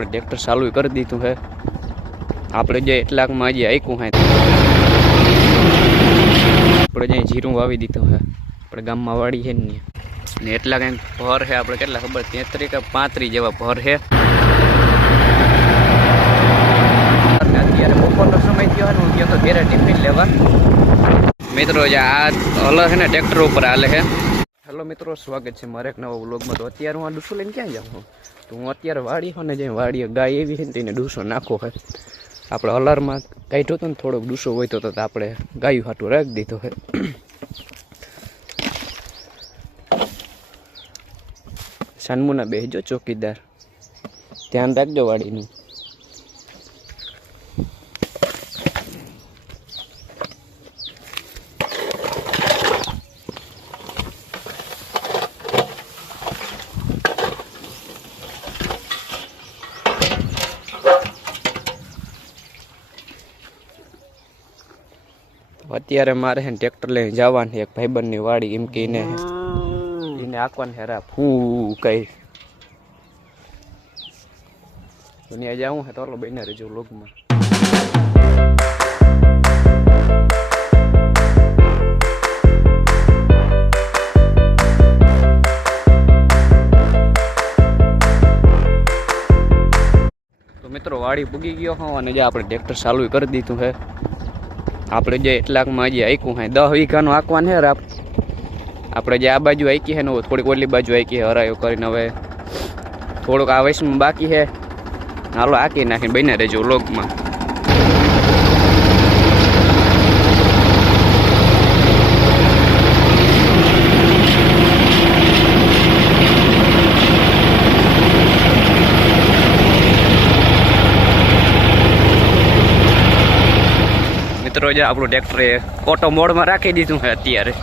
આપણે ટ્રેક્ટર ચાલુ કરી દીધું છે। આપણે જે એટલાકમાં હજી આયકું હે આપણે જે જીરું વાવી દીધું છે। આપણે ગામમાં વાડી છે ને એટલા કંઈક ભર છે આપણે કેટલા ખબર 33 કે 35 જેવા ભર છે। અત્યારે બપોરનો સમય થયો ને હું ગયો તો ઘેરે ટિફિન લેવા। મિત્રો જે આ હલર છે ને ટ્રેક્ટર ઉપર હાલે છે। હેલો મિત્રો, સ્વાગત છે મારા એક નવા વ્લોગમાં। તો અત્યારે હું આ ડૂસો લઈને ક્યાં જાઉં તો હું અત્યારે વાડી હોય ને જે વાડીએ ગાય એવી છે ને તેને ડૂસો નાખો છે। આપણે હલરમાં કાઢ્યો હતો ને થોડોક ડૂસો હોય તો આપણે ગાયું હાટું રાખી દીધો છે। સાનમુના બેસજો ચોકીદાર, ધ્યાન રાખજો વાડીનું। અત્યારે મારે છે ને ટ્રેક્ટર લઈને જવાનું એક ભાઈબંધની વાડી, એમ કે એને આંકવાને હેરા ફૂ કઈ દુનિયા જાવું છે તો બને રહેજો વ્લોગમાં। તો મિત્રો વાડી પૂગી ગયો હોઉં અને જે આપણે ટ્રેક્ટર ચાલુ કરી દીધું છે। આપણે જે એટલાકમાં હજી આયકું હે 10 વીઘાનું આંકવાનું છે। આપણે જે આ બાજુ આયકી છે ને થોડીક ઓલી બાજુ આયકી હરાયો કરીને હવે થોડુંક આ વયસમાં બાકી છે। હાલો આંકી નાખીને બને રહેજો વ્લોગમાં। મિત્રો જે આપણું ટ્રેક્ટર ઓટો મોડમાં રાખી દીધું છે અત્યારે।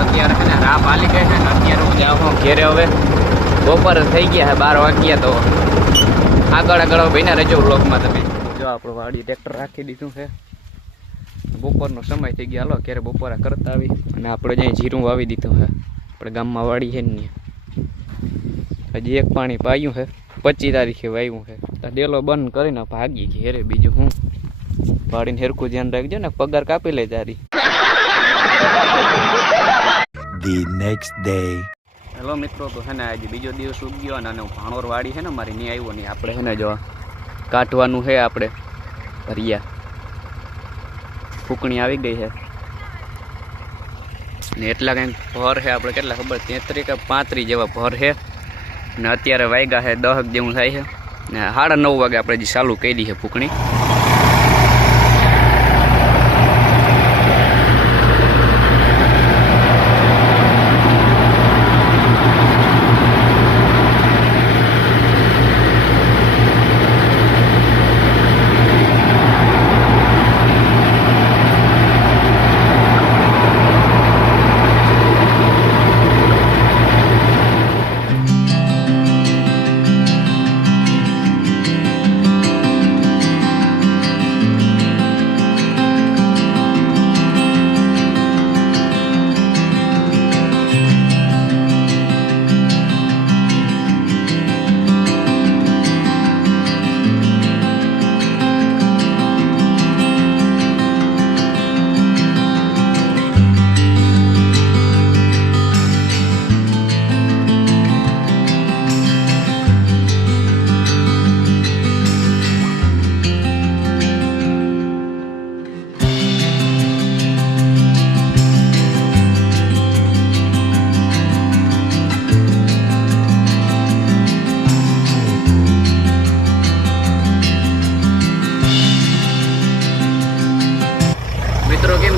અત્યારે છે ને રાહ પાલી ગઈ છે ને અત્યારે હું જાઉં ઘેરે। હવે બપોર થઈ ગયા છે 12 વાગ્યા, તો આગળ બન્યા રહેજો વ્લોગમાં તમે। જો આપણું વાડી ટ્રેક્ટર રાખી દીધું છે, બપોરનો સમય થઈ ગયો। હાલો ઘેરે બપોરા કરતા આવી અને આપણે જ્યાં જીરું વાવી દીધું છે। આપણે ગામમાં વાડી છે ને હજી એક પાણી પાયું છે, 25 તારીખે વાવ્યું છે। ડેલો બંધ કરીને ભાગી ઘેરે। બીજું હું વાડીને હેરખું ધ્યાન રાખજો ને, પગાર કાપી લે તારી। The next day. હેલો મિત્રો, તો છે ને આજે બીજો દિવસ ઉગ્યો અને ભાણોર વાડી છે ને મારી નહીં આવ્યો નહીં। આપણે છે ને જો કાઢવાનું છે, આપણે ભર્યા ફૂકણી આવી ગઈ છે ને એટલા કંઈક ભર છે આપણે કેટલા ખબર 33 કે 35 જેવા ભર છે ને અત્યારે વાગ્યા છે 10 જેવું થાય છે ને 9:30 વાગે આપણે જે ચાલુ કરી છે ફૂકણી।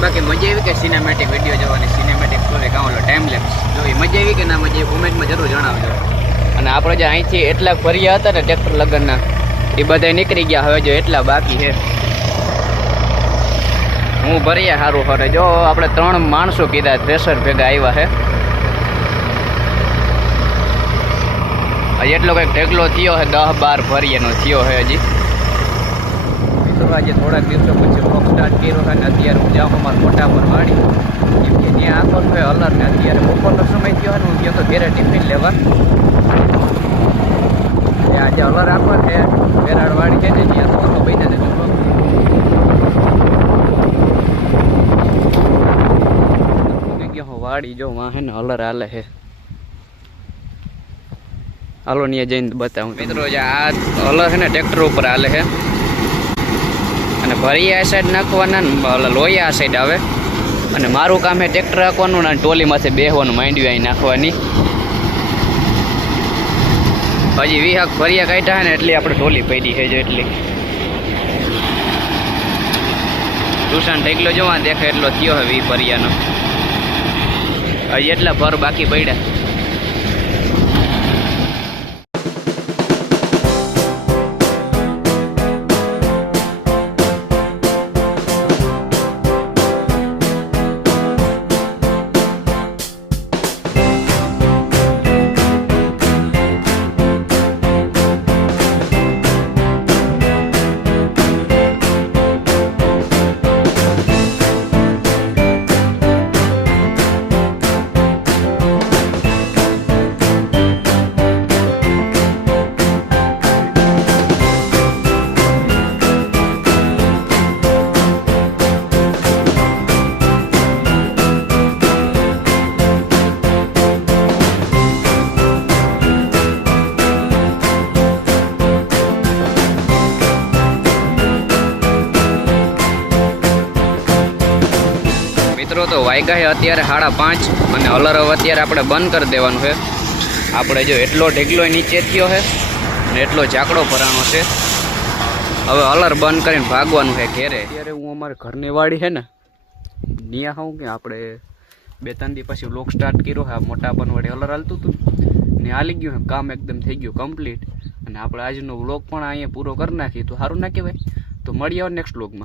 બાકી મજા આવી કે સિનેમેટિક વિડીયો જોવાની, સિનેમેટિક સ્ટોરી કાં ટાઈમ લેપ્સ જોઈ મજા આવી કે ના મજા આવી કોમેન્ટમાં જરૂર જણાવજો। અને આપણે જે અહીંથી એટલા ફર્યા હતા ને ટ્રેક્ટર લગનના એ બધા નીકળી ગયા, હવે જો એટલા બાકી છે. હું ભરીએ સારું ખરે. જો આપણે 3 માણસો કીધા થ્રેસર ભેગા આવ્યા છે. હજી એટલો કંઈક ઢગલો થયો છે, 10-12 ભરીએનો થયો છે હજી. મિત્રો આજે થોડાક દિવસો પછી બ્લોગ સ્ટાર્ટ કર્યો છે ને અત્યારે હું જાઉં અમારા મોટા પર વાડી, કેમ કે ત્યાં આખો છે અલર ને અત્યારે બપોરનો સમય થયો ને હું ગયો તો ઘેરે ટિફિન લેવા. આજે અલર આપો છે વેરાડ વાડી છે ને ત્યાં તો પૈસા ને વાડી જો માં હે ને અલર હાલે છે. હાલો ને જઈને બતાવું મિત્રો. આ અલર છે ને ટ્રેક્ટર ઉપર હાલે છે અને ભરી આ સાઈડ નાખવાના ને લોહી આ સાઈડ આવે. અને મારું કામ છે ટ્રેક્ટર રાખવાનું ને ટોલી માથે બેસવાનું, માંડવી અહીં નાખવાની. હજી 20 ભરિયા કાઢ્યા ને એટલી આપણે ટોલી પડી છે. જો એટલી ટુશન ઢેકલો જોવા દેખે એટલો થયો હવે 20 ભરિયાનો. હજી એટલા ભર બાકી પડ્યા. મિત્રો તો વાગ્યા છે અત્યારે 5:30 અને અલર હવે અત્યારે આપણે બંધ કરી દેવાનું છે. આપણે જો એટલો ઢેગલો નીચે થયો છે અને એટલો ઝાકડો ભરાણો છે. હવે અલર બંધ કરીને ભાગવાનું છે ઘેરે. અત્યારે હું અમારે ઘરની વાડી છે ને ત્યાં આવું કે આપણે 2-3 દી પછી વ્લોગ સ્ટાર્ટ કર્યો છે. મોટા પણ વડે અલર હાલતું હતું ને હાલી ગયું છે, કામ એકદમ થઈ ગયું કમ્પ્લીટ. અને આપણે આજનો વ્લોગ પણ અહીંયા પૂરો કરી નાખીએ તો સારું ના કહેવાય. તો મળીએ નેક્સ્ટ વ્લોગમાં.